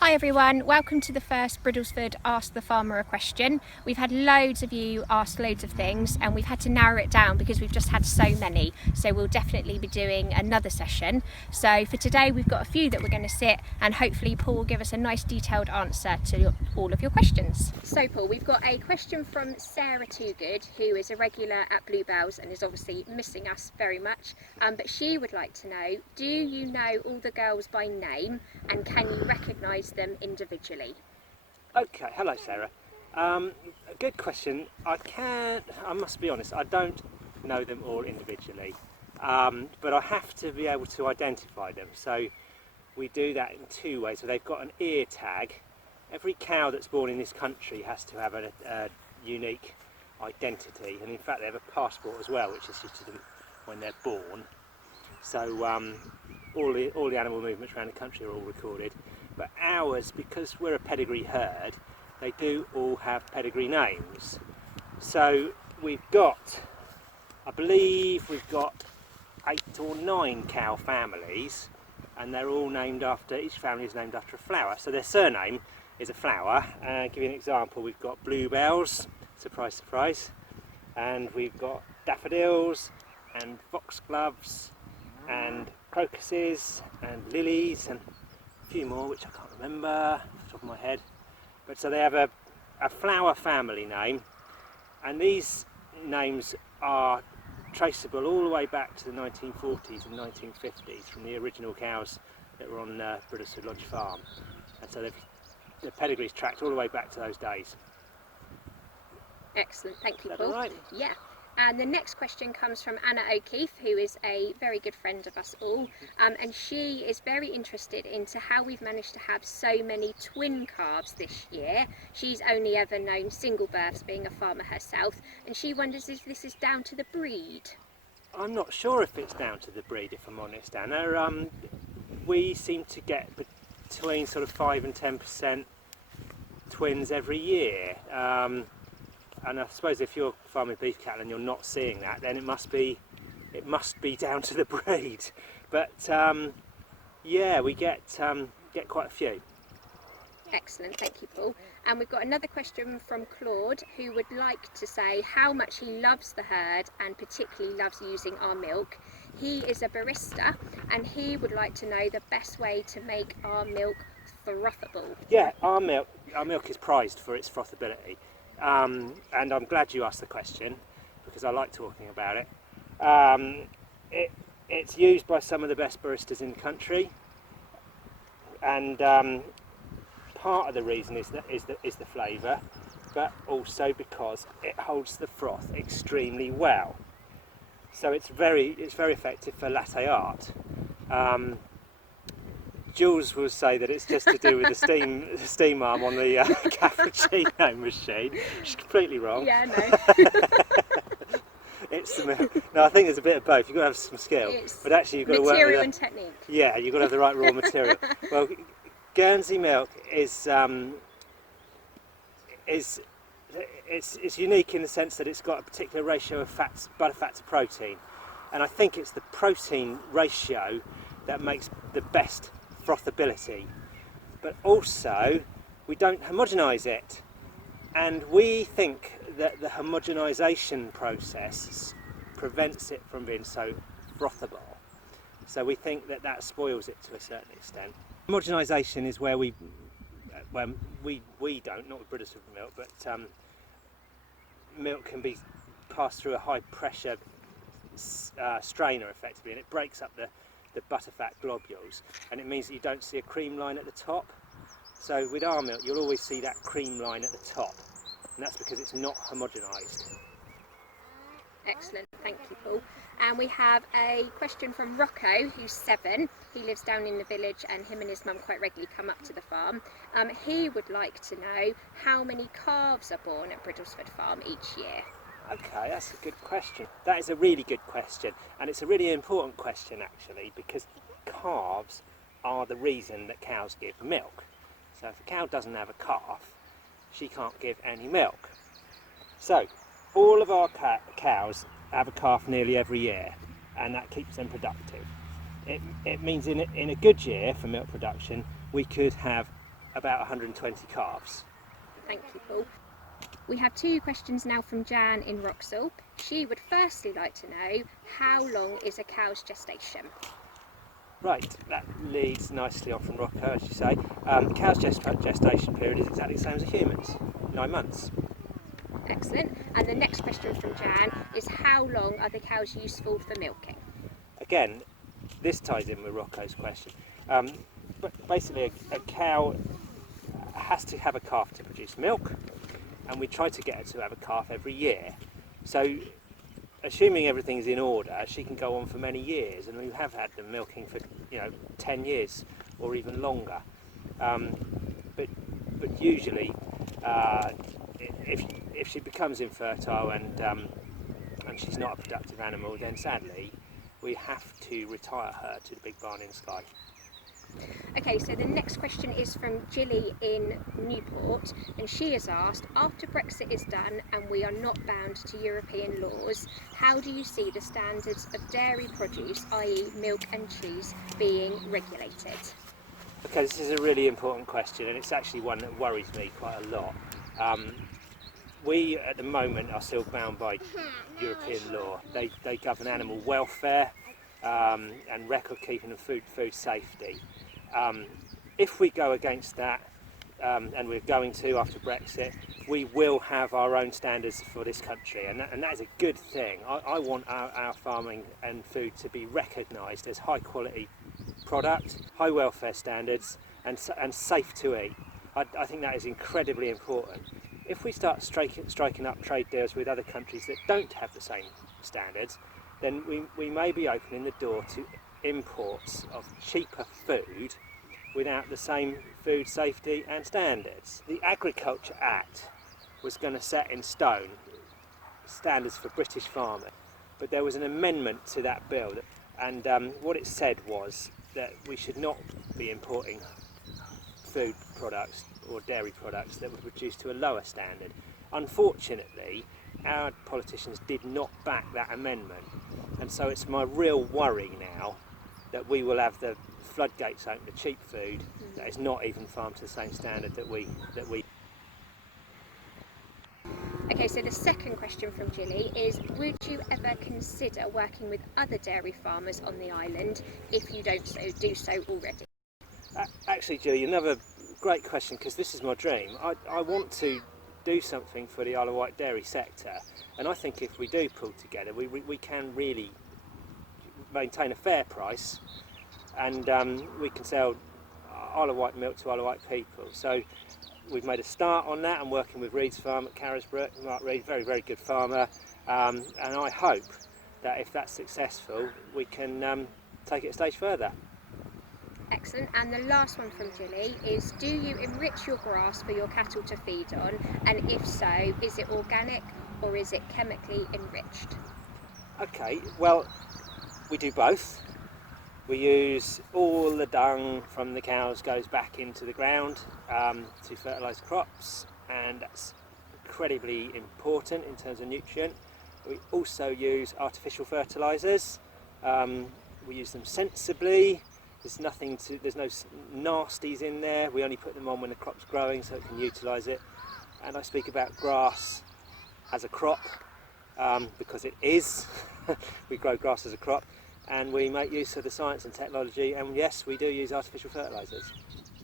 Hi everyone, welcome to the first Briddlesford Ask The Farmer a question. We've had loads of you ask loads of things and we've had to narrow it down because we've just had so many. So we'll definitely be doing another session. So for today we've got a few that we're going to sit and hopefully Paul will give us a nice detailed answer to all of your questions. So Paul, we've got a question from Sarah Toogood, who is a regular at Bluebells and is obviously missing us very much. But she would like to know, do you know all the girls by name and can you recognise them individually? Okay, hello Sarah. A good question. I must be honest, I don't know them all individually, but I have to be able to identify them. So we do that in two ways. So they've got an ear tag. Every cow that's born in this country has to have a unique identity, and in fact they have a passport as well, which is issued to them when they're born. So all the animal movements around the country are all recorded. But ours, because we're a pedigree herd, they do all have pedigree names. So we've got, I believe we've got 8 or 9 cow families, and they're all named after, each family is named after a flower. So their surname is a flower. And I'll give you an example, we've got bluebells, surprise, surprise, and we've got daffodils and foxgloves and crocuses and lilies and a few more which I can't remember off the top of my head. But so they have a flower family name, and these names are traceable all the way back to the 1940s and 1950s from the original cows that were on Briddlesford Lodge Farm. And so the pedigree's tracked all the way back to those days. Excellent, thank you, Is that Paul. all right? Yeah. And the next question comes from Anna O'Keefe, who is a very good friend of us all, and she is very interested into how we've managed to have so many twin calves this year. She's only ever known single births, being a farmer herself, and she wonders if this is down to the breed. I'm not sure if it's down to the breed, if I'm honest, Anna. We seem to get between sort of 5 and 10% twins every year. And I suppose if you're farming beef cattle and you're not seeing that, then it must be down to the breed. But yeah, we get quite a few. Excellent, thank you, Paul. And we've got another question from Claude, who would like to say how much he loves the herd and particularly loves using our milk. He is a barista and he would like to know the best way to make our milk frothable. Yeah, our milk is prized for its frothability. And I'm glad you asked the question because I like talking about it. It's used by some of the best baristas in the country, and part of the reason is the flavour, but also because it holds the froth extremely well. So it's very effective for latte art. Jules will say that it's just to do with the steam arm on the cappuccino machine. She's completely wrong. Yeah, no. It's the milk. No, I think there's a bit of both. You've got to have some skill, but actually you've got to work with material and technique. Yeah, you've got to have the right raw material. Well, Guernsey milk is it's unique in the sense that it's got a particular ratio of butterfat to protein, and I think it's the protein ratio that makes the best frothability. But also we don't homogenise it, and we think that the homogenisation process prevents it from being so frothable. So we think that spoils it to a certain extent. Homogenisation is where we don't, not with Briddlesford milk, but milk can be passed through a high pressure strainer effectively, and it breaks up the butterfat globules, and it means that you don't see a cream line at the top. So with our milk you'll always see that cream line at the top, and that's because it's not homogenised. Excellent, thank you, Paul. And we have a question from Rocco, who's 7. He lives down in the village and him and his mum quite regularly come up to the farm. He would like to know how many calves are born at Briddlesford Farm each year. Okay, that's a good question. That is a really good question, and it's a really important question actually, because calves are the reason that cows give milk. So if a cow doesn't have a calf, she can't give any milk. So all of our cows have a calf nearly every year, and that keeps them productive. It means in a good year for milk production we could have about 120 calves. Thank you, Paul. We have 2 questions now from Jan in Wroxall. She would firstly like to know, how long is a cow's gestation? Right, that leads nicely on from Rocco, as you say. Cow's gestation period is exactly the same as a human's, 9 months. Excellent. And the next question from Jan is, how long are the cows useful for milking? Again, this ties in with Rocco's question. But basically, a cow has to have a calf to produce milk, and we try to get her to have a calf every year. So, assuming everything's in order, she can go on for many years, and we have had them milking for 10 years or even longer. But usually, if she becomes infertile and she's not a productive animal, then sadly we have to retire her to the big barn in Skye. Okay, so the next question is from Gilly in Newport, and she has asked, after Brexit is done and we are not bound to European laws, how do you see the standards of dairy produce, i.e. milk and cheese, being regulated? Okay, this is a really important question, and it's actually one that worries me quite a lot. We at the moment are still bound by European law. They govern animal welfare and record keeping and food safety. If we go against that, and we're going to after Brexit, we will have our own standards for this country, and that is a good thing. I want our farming and food to be recognised as high quality product, high welfare standards, and safe to eat. I think that is incredibly important. If we start striking up trade deals with other countries that don't have the same standards, then we may be opening the door to imports of cheaper food without the same food safety and standards. The Agriculture Act was going to set in stone standards for British farming, but there was an amendment to that bill, and what it said was that we should not be importing food products or dairy products that were produced to a lower standard. Unfortunately, our politicians did not back that amendment, and so it's my real worry now that we will have the floodgates open to cheap food that is not even farmed to the same standard that we. Okay, so the second question from Gilly is, would you ever consider working with other dairy farmers on the island if you don't do so already? Actually, Julie, another great question, because this is my dream. I want to do something for the Isle of Wight dairy sector, and I think if we do pull together, we can really maintain a fair price, and we can sell Isle of Wight milk to Isle of Wight people. So we've made a start on that. I'm working with Reed's farm at Carisbrook. Mark Reed, very, very good farmer, and I hope that if that's successful, we can take it a stage further. Excellent. And the last one from Gilly is, do you enrich your grass for your cattle to feed on? And if so, is it organic or is it chemically enriched? Okay, well, we do both. We use all the dung from the cows goes back into the ground to fertilise crops, and that's incredibly important in terms of nutrient. We also use artificial fertilisers. We use them sensibly. There's no nasties in there. We only put them on when the crop's growing so it can utilise it. And I speak about grass as a crop because it is. We grow grass as a crop, and we make use of the science and technology, and yes, we do use artificial fertilisers.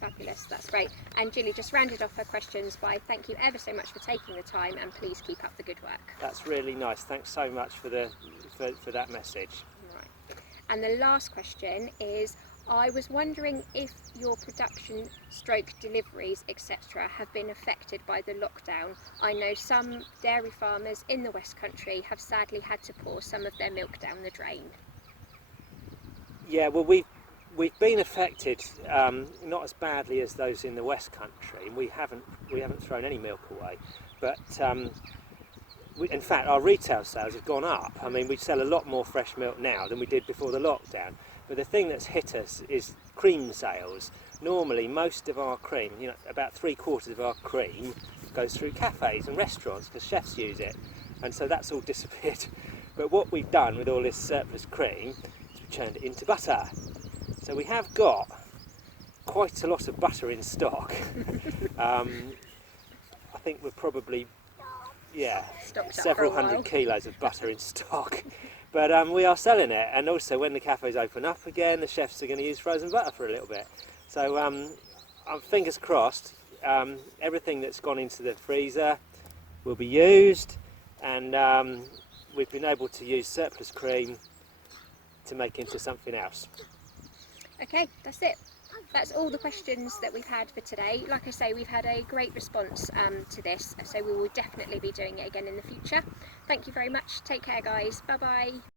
Fabulous, that's great. And Gilly just rounded off her questions by thank you ever so much for taking the time, and please keep up the good work. That's really nice. Thanks so much for that message. Right. And the last question is, I was wondering if your production / deliveries etc. have been affected by the lockdown. I know some dairy farmers in the West Country have sadly had to pour some of their milk down the drain. Yeah, well, we've been affected, not as badly as those in the West Country. We haven't thrown any milk away, but in fact our retail sales have gone up. I mean, we sell a lot more fresh milk now than we did before the lockdown. But the thing that's hit us is cream sales. Normally, most of our cream, about 3/4 of our cream, goes through cafes and restaurants because chefs use it, and so that's all disappeared. But what we've done with all this surplus cream is we've turned it into butter. So we have got quite a lot of butter in stock. I think we're probably, Stocked up several for a hundred while. kilos of butter in stock. But we are selling it, and also when the cafes open up again, the chefs are going to use frozen butter for a little bit. So I'm fingers crossed, everything that's gone into the freezer will be used, and we've been able to use surplus cream to make into something else. Okay, that's it. That's all the questions that we've had for today. Like I say, we've had a great response to this, so we will definitely be doing it again in the future. Thank you very much. Take care, guys. Bye bye.